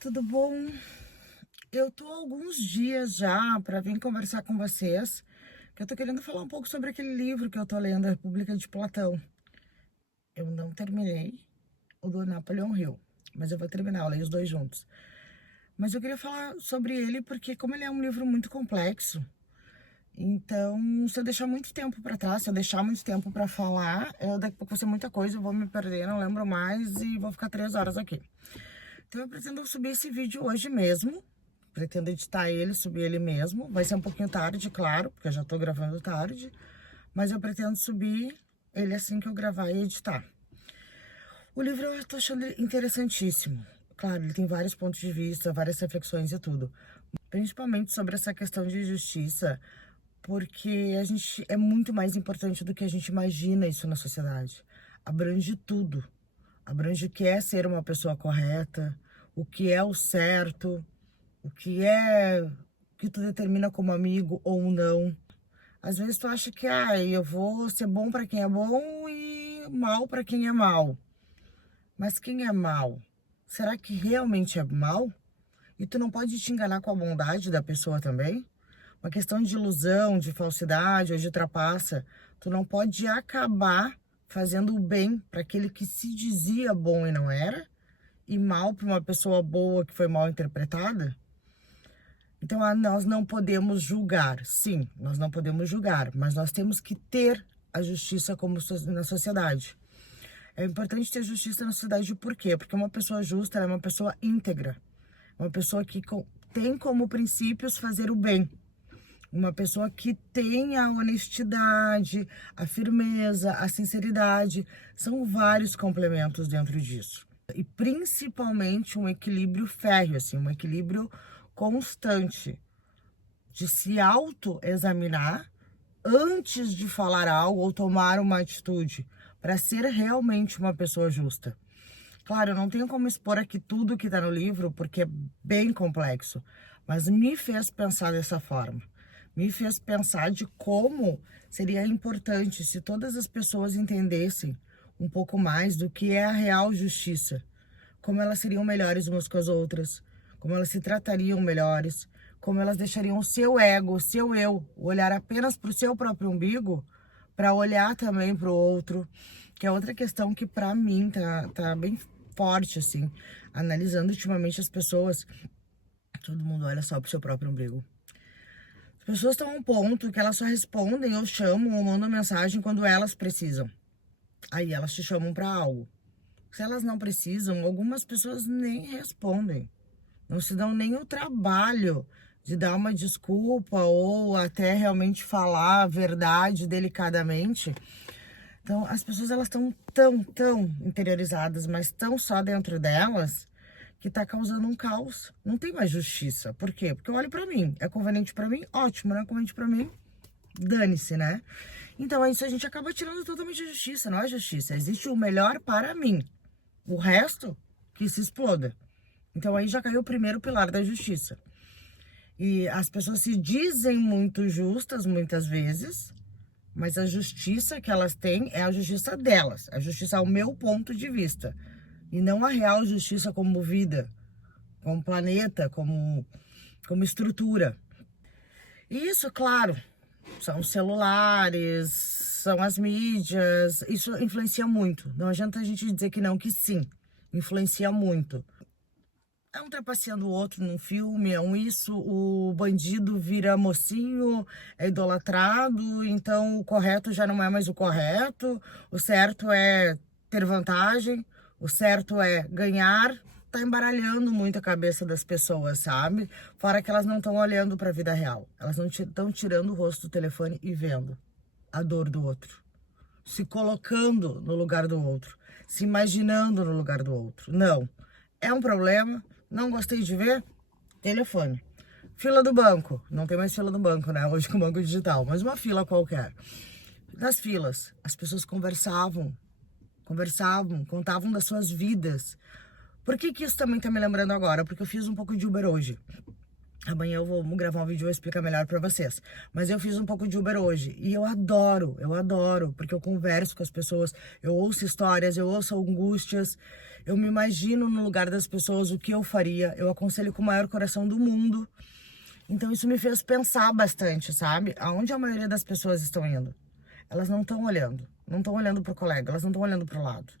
Tudo bom? Eu tô há alguns dias já para vir conversar com vocês, que eu tô querendo falar um pouco sobre aquele livro que eu tô lendo, A República de Platão. Eu não terminei o do Napoleão Hill, mas eu vou terminar, eu leio os dois juntos. Mas eu queria falar sobre ele porque como ele é um livro muito complexo, então se eu deixar muito tempo para trás, se eu deixar muito tempo para falar, daqui a pouco vai ser muita coisa, eu vou me perder, não lembro mais e vou ficar 3 horas aqui. Então eu pretendo subir esse vídeo hoje mesmo. Pretendo editar ele, subir ele mesmo. Vai ser um pouquinho tarde, claro, porque eu já tô gravando tarde. Mas eu pretendo subir ele assim que eu gravar e editar. O livro eu tô achando interessantíssimo. Claro, ele tem vários pontos de vista, várias reflexões e tudo. Principalmente sobre essa questão de justiça, porque a gente é muito mais importante do que a gente imagina isso na sociedade. Abrange tudo. Abrange o que é ser uma pessoa correta, o que é o certo, o que é que tu determina como amigo ou não. Às vezes tu acha que eu vou ser bom para quem é bom e mal para quem é mal. Mas quem é mal, será que realmente é mal? E tu não pode te enganar com a bondade da pessoa também? Uma questão de ilusão, de falsidade ou de trapaça. Tu não pode acabar fazendo o bem para aquele que se dizia bom e não era, e mal para uma pessoa boa que foi mal interpretada? Então, nós não podemos julgar. Sim, nós não podemos julgar, mas nós temos que ter a justiça como na sociedade. É importante ter justiça na sociedade, por quê? Porque uma pessoa justa é uma pessoa íntegra, uma pessoa que tem como princípios fazer o bem, uma pessoa que tem a honestidade, a firmeza, a sinceridade. São vários complementos dentro disso. E principalmente um equilíbrio férreo, assim, um equilíbrio constante de se autoexaminar antes de falar algo ou tomar uma atitude para ser realmente uma pessoa justa. Claro, eu não tenho como expor aqui tudo que está no livro, porque é bem complexo, mas me fez pensar dessa forma. Me fez pensar de como seria importante se todas as pessoas entendessem um pouco mais do que é a real justiça, como elas seriam melhores umas com as outras, como elas se tratariam melhores, como elas deixariam o seu ego, o seu eu, olhar apenas para o seu próprio umbigo, para olhar também para o outro, que é outra questão que para mim tá bem forte, assim, analisando ultimamente as pessoas, todo mundo olha só pro seu próprio umbigo. As pessoas estão a um ponto que elas só respondem ou chamam ou mandam mensagem quando elas precisam. Aí elas te chamam para algo. Se elas não precisam, algumas pessoas nem respondem. Não se dão nem o trabalho de dar uma desculpa ou até realmente falar a verdade delicadamente. Então, as pessoas elas estão tão interiorizadas, mas tão só dentro delas, que está causando um caos. Não tem mais justiça. Por quê? Porque eu olho para mim. É conveniente para mim? Ótimo, não é conveniente para mim? Dane-se, né? Então, isso a gente acaba tirando totalmente a justiça. Não é justiça. Existe o melhor para mim. O resto, que se exploda. Então, aí já caiu o primeiro pilar da justiça. E as pessoas se dizem muito justas, muitas vezes, mas a justiça que elas têm é a justiça delas, a justiça ao meu ponto de vista. E não a real justiça como vida, como planeta, como estrutura. E isso, claro, são os celulares, são as mídias, isso influencia muito. Não adianta a gente dizer que não, que sim, influencia muito. É um trapaceando o outro num filme, é um isso, o bandido vira mocinho, é idolatrado, então o correto já não é mais o correto, o certo é ter vantagem, o certo é ganhar, tá embaralhando muito a cabeça das pessoas, sabe? Fora que elas não estão olhando para a vida real, elas não estão tirando o rosto do telefone e vendo a dor do outro, se colocando no lugar do outro, se imaginando no lugar do outro. Não. É um problema, não gostei de ver, telefone. Fila do banco, não tem mais fila do banco, né? Hoje com o banco digital, mas uma fila qualquer. Nas filas, as pessoas conversavam, contavam das suas vidas. Por que que isso também tá me lembrando agora? Porque eu fiz um pouco de Uber hoje. Amanhã eu vou gravar um vídeo e vou explicar melhor pra vocês. Mas eu fiz um pouco de Uber hoje. E eu adoro, porque eu converso com as pessoas, eu ouço histórias, eu ouço angústias. Eu me imagino no lugar das pessoas, o que eu faria. Eu aconselho com o maior coração do mundo. Então isso me fez pensar bastante, sabe? Aonde a maioria das pessoas estão indo? Elas não estão olhando pro colega, elas não estão olhando pro lado.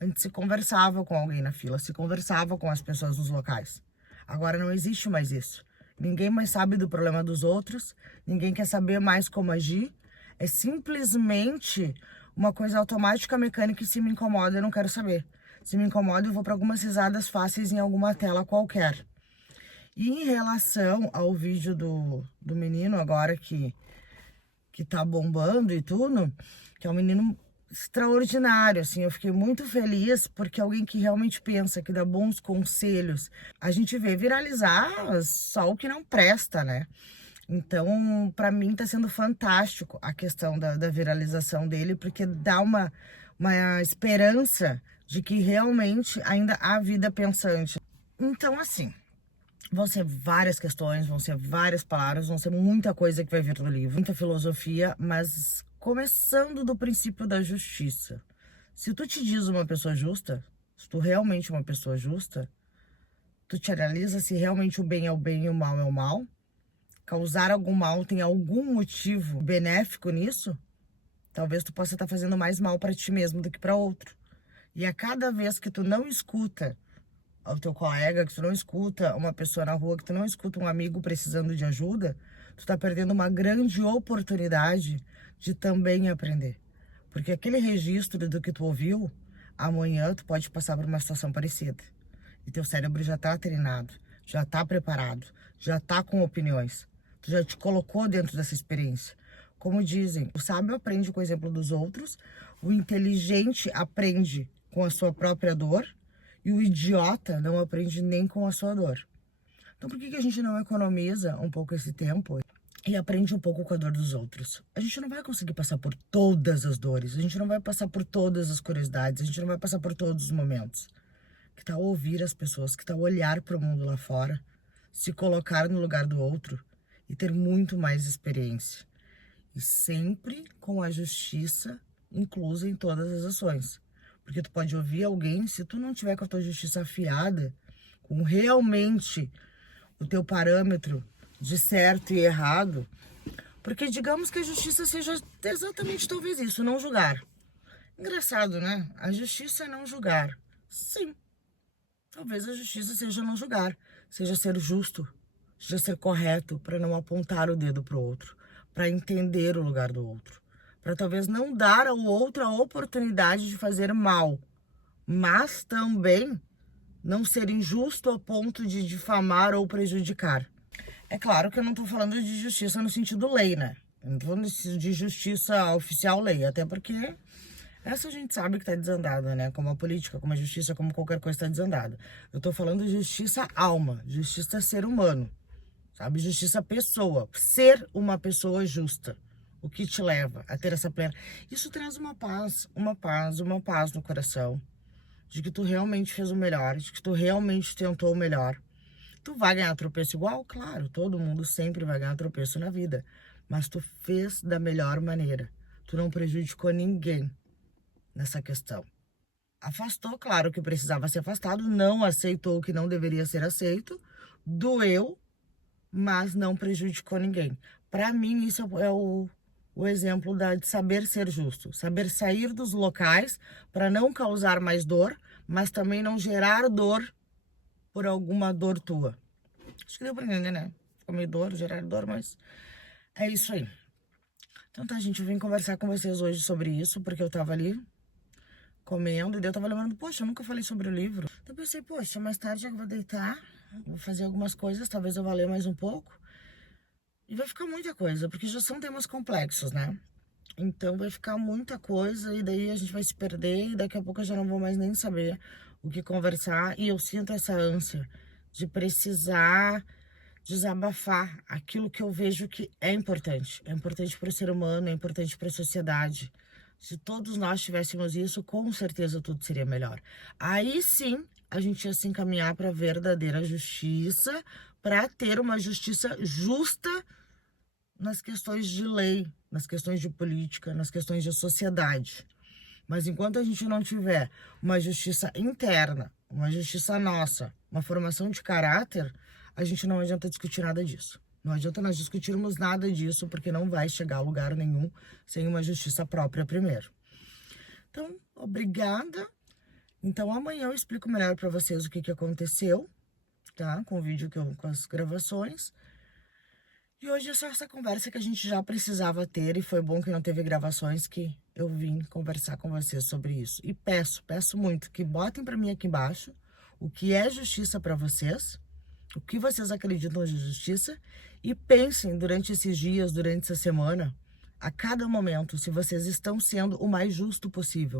Antes se conversava com alguém na fila, se conversava com as pessoas nos locais. Agora não existe mais isso. Ninguém mais sabe do problema dos outros, ninguém quer saber mais como agir. É simplesmente uma coisa automática, mecânica, e se me incomoda, eu não quero saber. Se me incomoda, eu vou para algumas risadas fáceis em alguma tela qualquer. E em relação ao vídeo do menino agora que tá bombando e tudo, que é um menino extraordinário, assim, eu fiquei muito feliz porque alguém que realmente pensa, que dá bons conselhos, a gente vê viralizar só o que não presta, né? Então, para mim tá sendo fantástico a questão da viralização dele, porque dá uma esperança de que realmente ainda há vida pensante. Então, assim, vão ser várias questões, vão ser várias palavras, vão ser muita coisa que vai vir do livro, muita filosofia, mas começando do princípio da justiça. Se tu te diz uma pessoa justa, se tu realmente é uma pessoa justa, tu te analisa se realmente o bem é o bem e o mal é o mal. Causar algum mal tem algum motivo benéfico nisso? Talvez tu possa estar fazendo mais mal para ti mesmo do que para outro. E a cada vez que tu não escuta ao teu colega, que tu não escuta uma pessoa na rua, que tu não escuta um amigo precisando de ajuda, tu tá perdendo uma grande oportunidade de também aprender. Porque aquele registro do que tu ouviu, amanhã tu pode passar por uma situação parecida. E teu cérebro já tá treinado, já tá preparado, já tá com opiniões. Tu já te colocou dentro dessa experiência. Como dizem, o sábio aprende com o exemplo dos outros, o inteligente aprende com a sua própria dor, e o idiota não aprende nem com a sua dor. Então por que a gente não economiza um pouco esse tempo e aprende um pouco com a dor dos outros? A gente não vai conseguir passar por todas as dores, a gente não vai passar por todas as curiosidades, a gente não vai passar por todos os momentos. Que tal ouvir as pessoas, que tal olhar para o mundo lá fora, se colocar no lugar do outro e ter muito mais experiência. E sempre com a justiça inclusa em todas as ações. Porque tu pode ouvir alguém, se tu não tiver com a tua justiça afiada, com realmente o teu parâmetro de certo e errado, porque digamos que a justiça seja exatamente talvez isso, não julgar. Engraçado, né? A justiça é não julgar. Sim, talvez a justiça seja não julgar, seja ser justo, seja ser correto, para não apontar o dedo pro outro, para entender o lugar do outro, para talvez não dar ao outro a oportunidade de fazer mal, mas também não ser injusto a ponto de difamar ou prejudicar. É claro que eu não estou falando de justiça no sentido lei, né? Eu não estou falando de justiça oficial lei, até porque essa a gente sabe que está desandada, né? Como a política, como a justiça, como qualquer coisa está desandada. Eu estou falando de justiça alma, justiça ser humano, sabe? Justiça pessoa, ser uma pessoa justa. O que te leva a ter essa plena... Isso traz uma paz no coração. De que tu realmente fez o melhor, de que tu realmente tentou o melhor. Tu vai ganhar tropeço igual? Claro, todo mundo sempre vai ganhar tropeço na vida. Mas tu fez da melhor maneira. Tu não prejudicou ninguém nessa questão. Afastou, claro, que precisava ser afastado, não aceitou o que não deveria ser aceito, doeu, mas não prejudicou ninguém. Para mim, isso é o exemplo de saber ser justo, saber sair dos locais para não causar mais dor, mas também não gerar dor por alguma dor tua. Acho que deu para entender, né? Ficou meio dor, gerar dor, mas é isso aí. Então tá, gente, eu vim conversar com vocês hoje sobre isso, porque eu tava ali comendo, e daí eu tava lembrando, poxa, eu nunca falei sobre o livro. Então eu pensei, poxa, mais tarde eu vou deitar, vou fazer algumas coisas, talvez eu vá ler mais um pouco. E vai ficar muita coisa, porque já são temas complexos, né? Então vai ficar muita coisa e daí a gente vai se perder e daqui a pouco eu já não vou mais nem saber o que conversar. E eu sinto essa ânsia de precisar desabafar aquilo que eu vejo que é importante. É importante para o ser humano, é importante para a sociedade. Se todos nós tivéssemos isso, com certeza tudo seria melhor. Aí sim, a gente ia se encaminhar para a verdadeira justiça, para ter uma justiça justa nas questões de lei, nas questões de política, nas questões de sociedade. Mas enquanto a gente não tiver uma justiça interna, uma justiça nossa, uma formação de caráter, a gente não adianta discutir nada disso. Não adianta nós discutirmos nada disso, porque não vai chegar a lugar nenhum sem uma justiça própria primeiro. Então, obrigada. Então, amanhã eu explico melhor para vocês o que aconteceu, tá? Com o vídeo, com as gravações. E hoje é só essa conversa que a gente já precisava ter, e foi bom que não teve gravações, que eu vim conversar com vocês sobre isso. E peço muito que botem para mim aqui embaixo o que é justiça para vocês, o que vocês acreditam de justiça, e pensem durante esses dias, durante essa semana, a cada momento, se vocês estão sendo o mais justo possível.